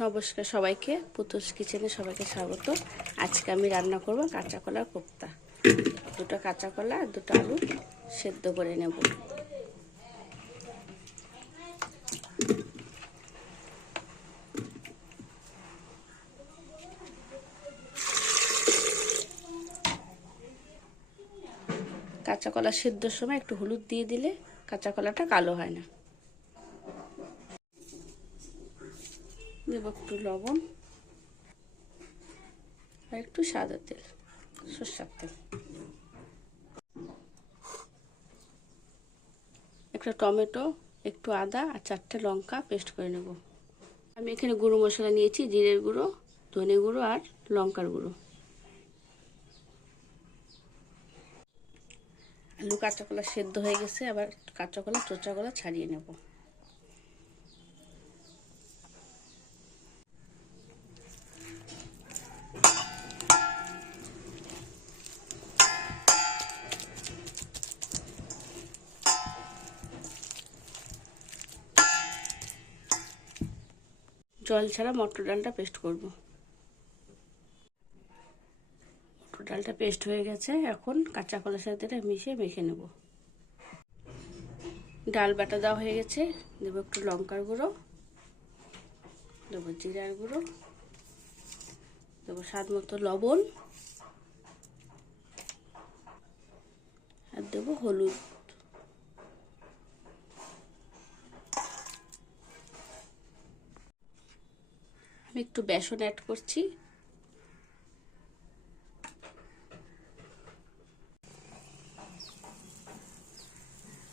নমস্কার সবাইকে, পুতুলস কিচেনে সবাইকে স্বাগত। আজকে আমি রান্না করব কাঁচা কলার কোপ্তা। দুটো কাঁচা কলা আর দুটো আলু সেদ্ধ করে নেব। কাঁচা কলা সেদ্ধর সময় একটু হলুদ দিয়ে দিলে কাঁচা কলাটা কালো হয় না। দেব একটু লবণ আর একটু সাদা তেল, সরষের তেল, একটা টমেটো, একটু আদা আর 4টে লঙ্কা পেস্ট করে নেব। আমি এখানে গুঁড়ো মশলা নিয়েছি, জিরের গুঁড়ো, ধনে গুঁড়ো আর লঙ্কার গুঁড়ো। আলু কাঁচা কলা সেদ্ধ হয়ে গেছে, আবার কাঁচা কলা চোচাগুলো ছাড়িয়ে নেব। জল ছাড়া মটর ডালটা পেস্ট করব। মটর ডালটা পেস্ট হয়ে গেছে, এখন কাঁচা কলার সাথে এটা মিশিয়ে মেখে নেব। ডাল বাটা দেওয়া হয়ে গেছে, দেবো একটু লঙ্কার গুঁড়ো, দেবো জিরার গুঁড়ো, দেবো স্বাদ মতো লবণ আর দেবো হলুদ। আমি একটু বেসন অ্যাড করছি।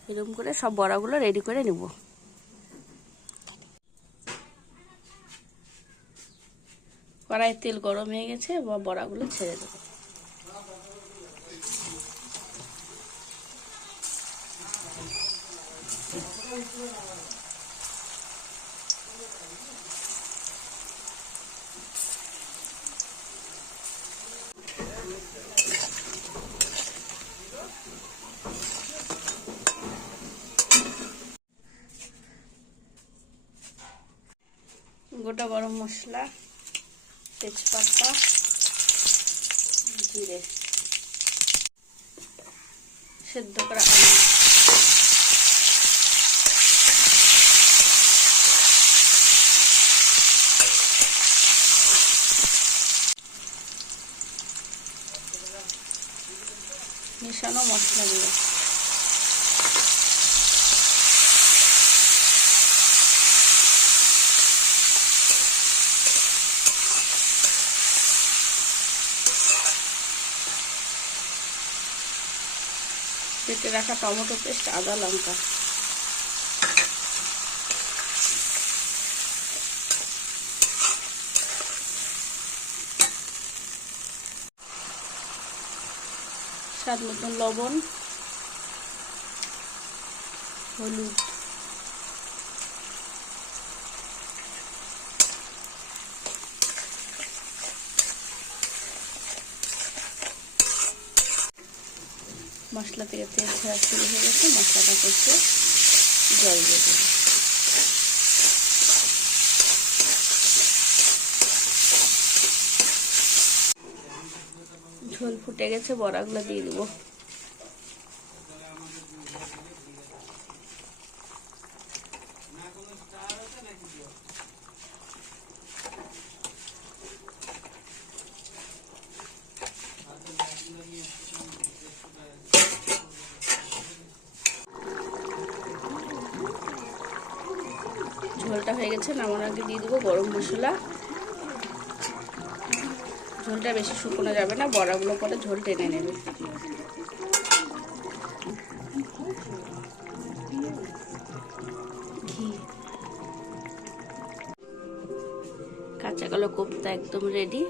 এরকম করে সব বড়াগুলো রেডি করে নেব। কড়াইয়ে তেল গরম হয়ে গেছে, বড়াগুলো ছেড়ে দেবো। গোটা গরম মশলা, তেজপাতা, জিরে, সেদ্ধ করা আলু, মেশানো মশলা দিয়ে কেটে রাখা টমেটো পেস্ট, আদা লঙ্কা, স্বাদ মতন লবণ, হলুদ, মশলা থেকে তেল ছাড়া শুরু হয়ে গেছে, মশলাটা কষে জল দিয়ে দেবো। ঝোল ফুটে গেছে, বড়াগুলো দিয়ে দেবো। ঝোলটা হয়ে গেছে, নামানোর আগে দিয়ে দেবো গরম মশলা। ঝোলটা বেশি শুকনো যাবে না, বড়াগুলো পরে ঝোল টেনে নেবে। ঘি, কাঁচা কলা কোপ্তা একদম রেডি।